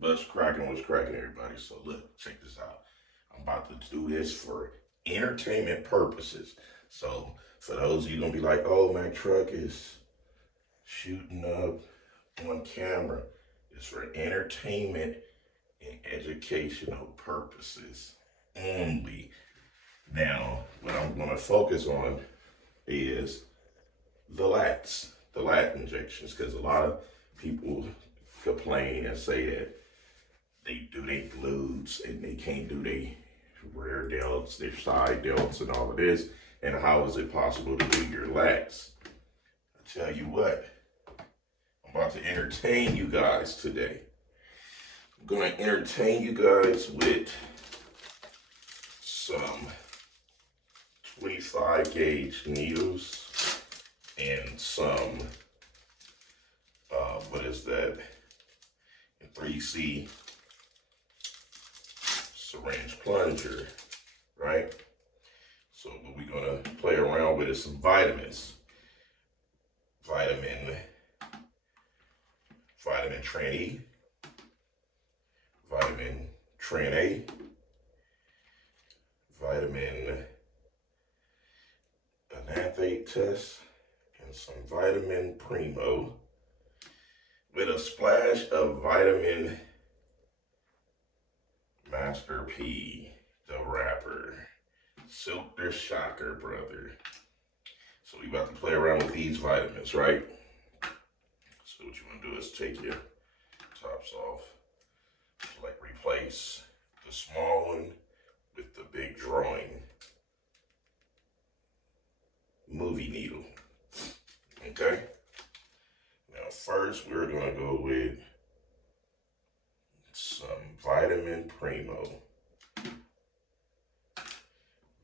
What's cracking, everybody? So look, check this out. I'm about to do this for entertainment purposes. So for those of you gonna be like, oh, my truck is shooting up on camera. It's for entertainment and educational purposes only. Now, what I'm gonna focus on is the lat injections, because a lot of people complain and say that they do their glutes and they can't do their rear delts, their side delts, and all of this. And how is it possible to do your lats? I tell you what, I'm about to entertain you guys today. I'm going to entertain you guys with some 25 gauge needles and some, what is that, 3C syringe plunger, right? So what we're gonna play around with is some vitamins. Vitamin Tran E, vitamin Tran A, vitamin ananthate test, and some vitamin Primo with a splash of vitamin Master P, the rapper. Silk the shocker, brother. So we about to play around with these vitamins, right? So what you want to do is take your tops off. Like replace the small one with the big drawing movie needle. Okay? Now first we're gonna go with some vitamin Primo.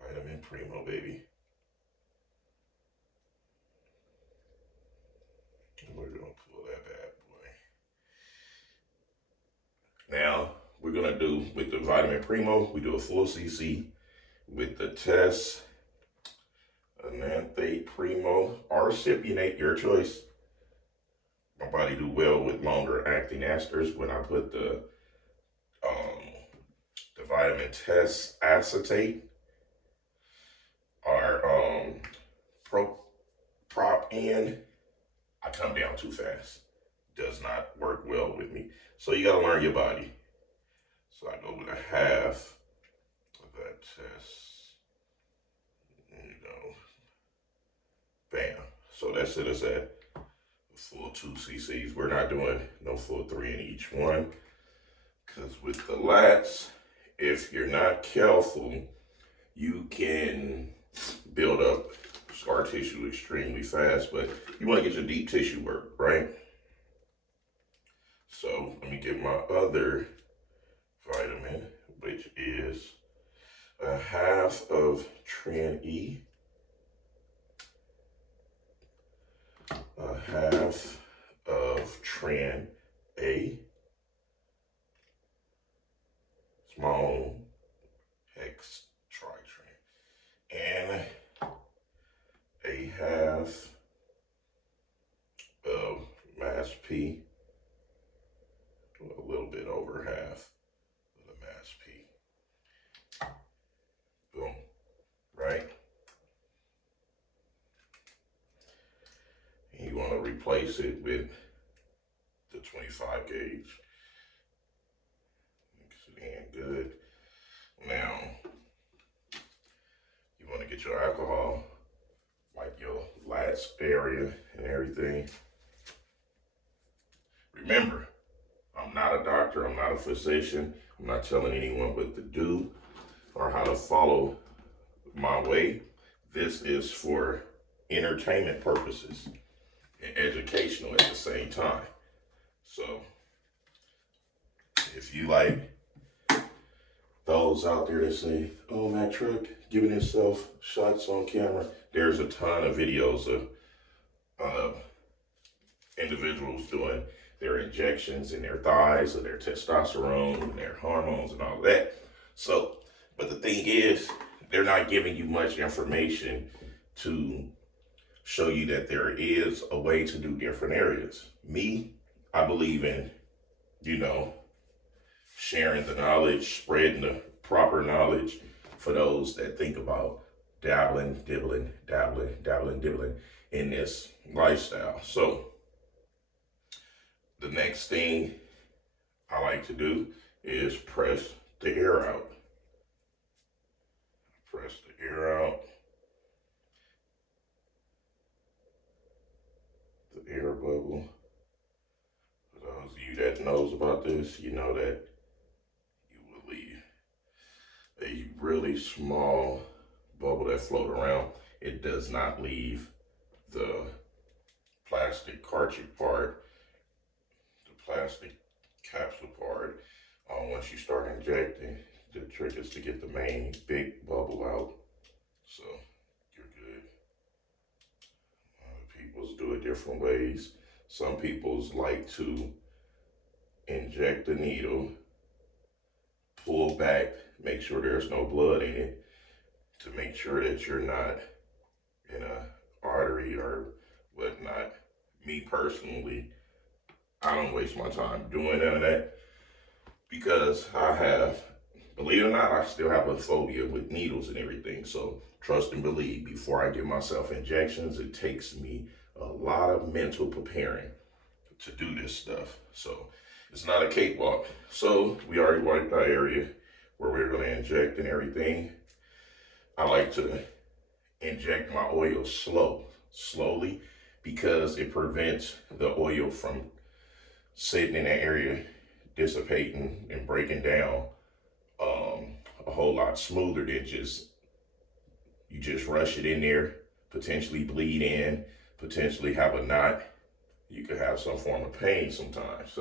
Vitamin Primo, baby. We're gonna pull that bad boy. Now, we're gonna do with the vitamin Primo, we do a full CC with the test ananthate Primo or cypionate, your choice. My body do well with longer acting esters when I put the vitamin test acetate or prop in, I come down too fast. Does not work well with me. So you gotta learn your body. So I go with a half of that test. You know, bam. So that's it. It's at full 2 cc's. We're not doing no full 3 in each one. Because with the lats, if you're not careful, you can build up scar tissue extremely fast, but you want to get your deep tissue work, right? So let me get my other vitamin, which is a half of Tran E, a half of Tran A, small hex tritran, and a half of Mass P, a little bit over half of the Mass P. Boom, right? And you want to replace it with the 25 gauge. Mix it in good. Now, you want to get your alcohol, like your last area and everything. Remember, I'm not a doctor, I'm not a physician, I'm not telling anyone what to do or how to follow my way. This is for entertainment purposes and educational at the same time. So, if you like those out there that say, oh, Matt Truck giving himself shots on camera, there's a ton of videos of individuals doing their injections in their thighs of their testosterone and their hormones and all of that. So, but the thing is, they're not giving you much information to show you that there is a way to do different areas. Me, I believe in, you know, sharing the knowledge, spreading the proper knowledge for those that think about dabbling, dibbling, dibbling in this lifestyle. So the next thing I like to do is press the air out. Press the air out. The air bubble. For those of you that knows about this, you know that you will leave a really small bubble that float around. It does not leave the plastic cartridge part, the plastic capsule part. Once you start injecting, the trick is to get the main big bubble out. So you're good. People's do it different ways. Some people's like to inject the needle, pull back, make sure there's no blood in it, to make sure that you're not in a artery or whatnot. Me personally, I don't waste my time doing none of that because I have, believe it or not, I still have a phobia with needles and everything. So trust and believe, before I give myself injections, it takes me a lot of mental preparing to do this stuff. So it's not a cakewalk. So we already wiped our area where we're going to inject and everything. I like to inject my oil slowly, because it prevents the oil from sitting in that area, dissipating and breaking down a whole lot smoother than you just rush it in there, potentially bleed in, potentially have a knot. You could have some form of pain sometimes.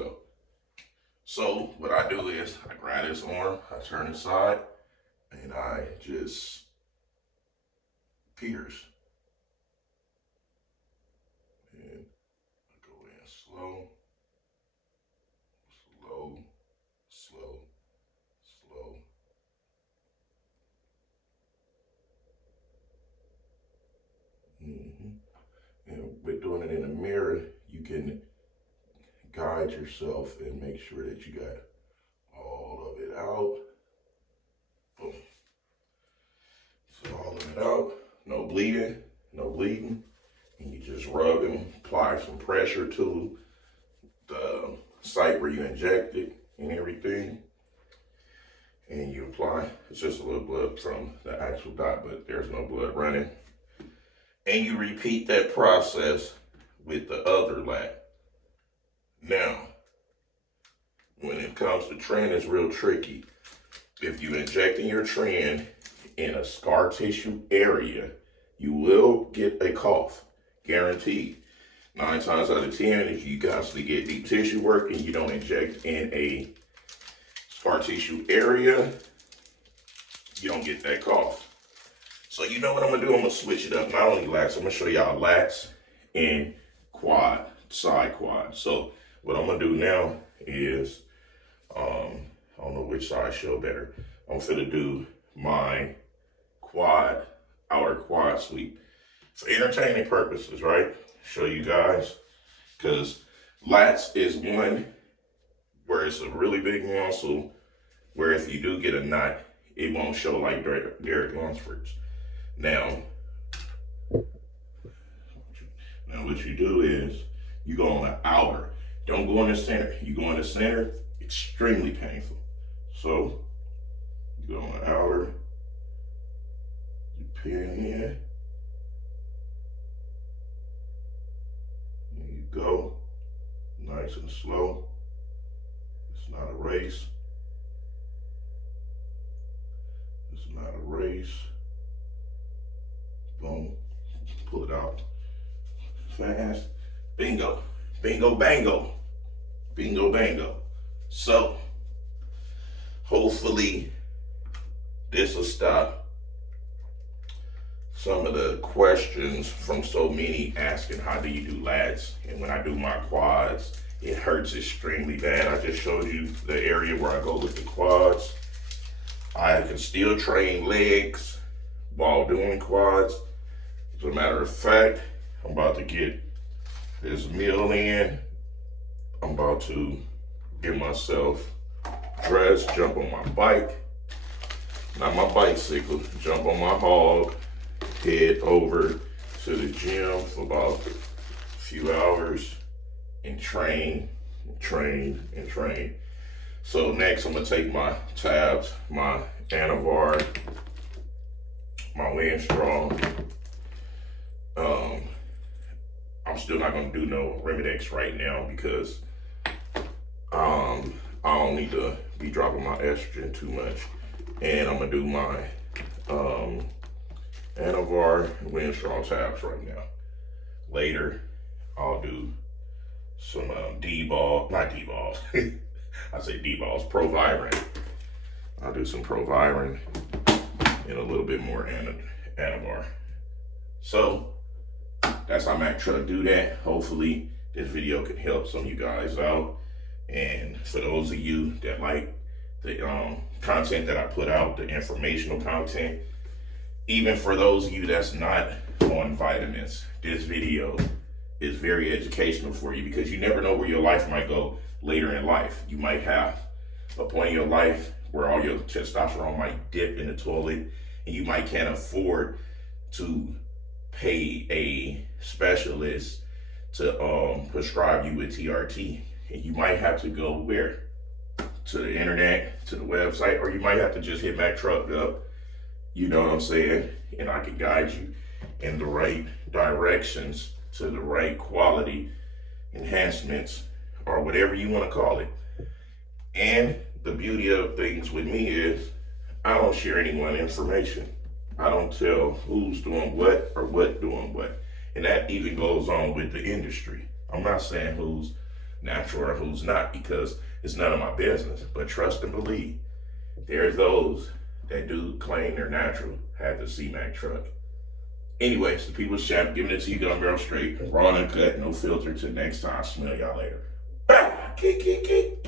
So what I do is I grab this arm, I turn aside, and I just pierce. And I go in slow, slow, slow, slow. And with doing it in a mirror, you can guide yourself and make sure that you got all of it out. Boom. So all of it out, no bleeding, no bleeding. And you just rub and apply some pressure to the site where you injected and everything. And you apply, it's just a little blood from the actual dot, but there's no blood running. And you repeat that process with the other lat. Now, when it comes to trend, it's real tricky. If you're injecting your trend in a scar tissue area, you will get a cough, guaranteed. 9 times out of 10, if you constantly get deep tissue work and you don't inject in a scar tissue area, you don't get that cough. So you know what I'm gonna do? I'm gonna switch it up. Not only lats, I'm gonna show y'all lats and quad, side quad. So what I'm gonna do now is, I don't know which side show better. I'm finna do my quad, outer quad sweep. For entertaining purposes, right? Show you guys, because lats is one where it's a really big muscle, where if you do get a knot, it won't show like Derek Lunsford's. Now what you do is you go on the outer. Don't go in the center. You go in the center, extremely painful. So you go on the outer, you pin in, and you go nice and slow. It's not a race. It's not a race. Boom, pull it out fast. Bingo, bingo, bango, bingo, bango. So hopefully this will stop some of the questions from so many asking, how do you do lats? And when I do my quads, it hurts extremely bad. I just showed you the area where I go with the quads. I can still train legs while doing quads. As a matter of fact, I'm about to get this meal in. I'm about to give myself dress, jump on my bike, not my bicycle, jump on my hog, head over to the gym for about a few hours and train. So next I'm gonna take my tabs, my Anavar, my Wind Strong. I'm still not gonna do no Remedex right now because I don't need to be dropping my estrogen too much. And I'm gonna do my Anavar Wind Strong tabs right now. Later, I'll do some D-ball, not D-balls. I say D-balls, Proviron. I'll do some Proviron and a little bit more Anavar. So that's how Mac Truck do that. Hopefully this video can help some of you guys out. And for those of you that like the content that I put out, the informational content, even for those of you that's not on vitamins, this video is very educational for you because you never know where your life might go later in life. You might have a point in your life where all your testosterone might dip in the toilet and you might can't afford to pay a specialist to prescribe you with TRT. And you might have to go where? To the internet, to the website, or you might have to just hit Mac Truck up. You know what I'm saying? And I can guide you in the right directions to the right quality enhancements or whatever you want to call it. And the beauty of things with me is I don't share anyone's information. I don't tell who's doing what or what doing what. And that even goes on with the industry. I'm not saying who's natural or who's not because it's none of my business. But trust and believe, there's those that do claim they're natural, had to see Mac Truck. Anyways, the People's Champ giving it to you, Gun Barrel straight, raw and uncut, no filter. Till next time, smell y'all later. Kick.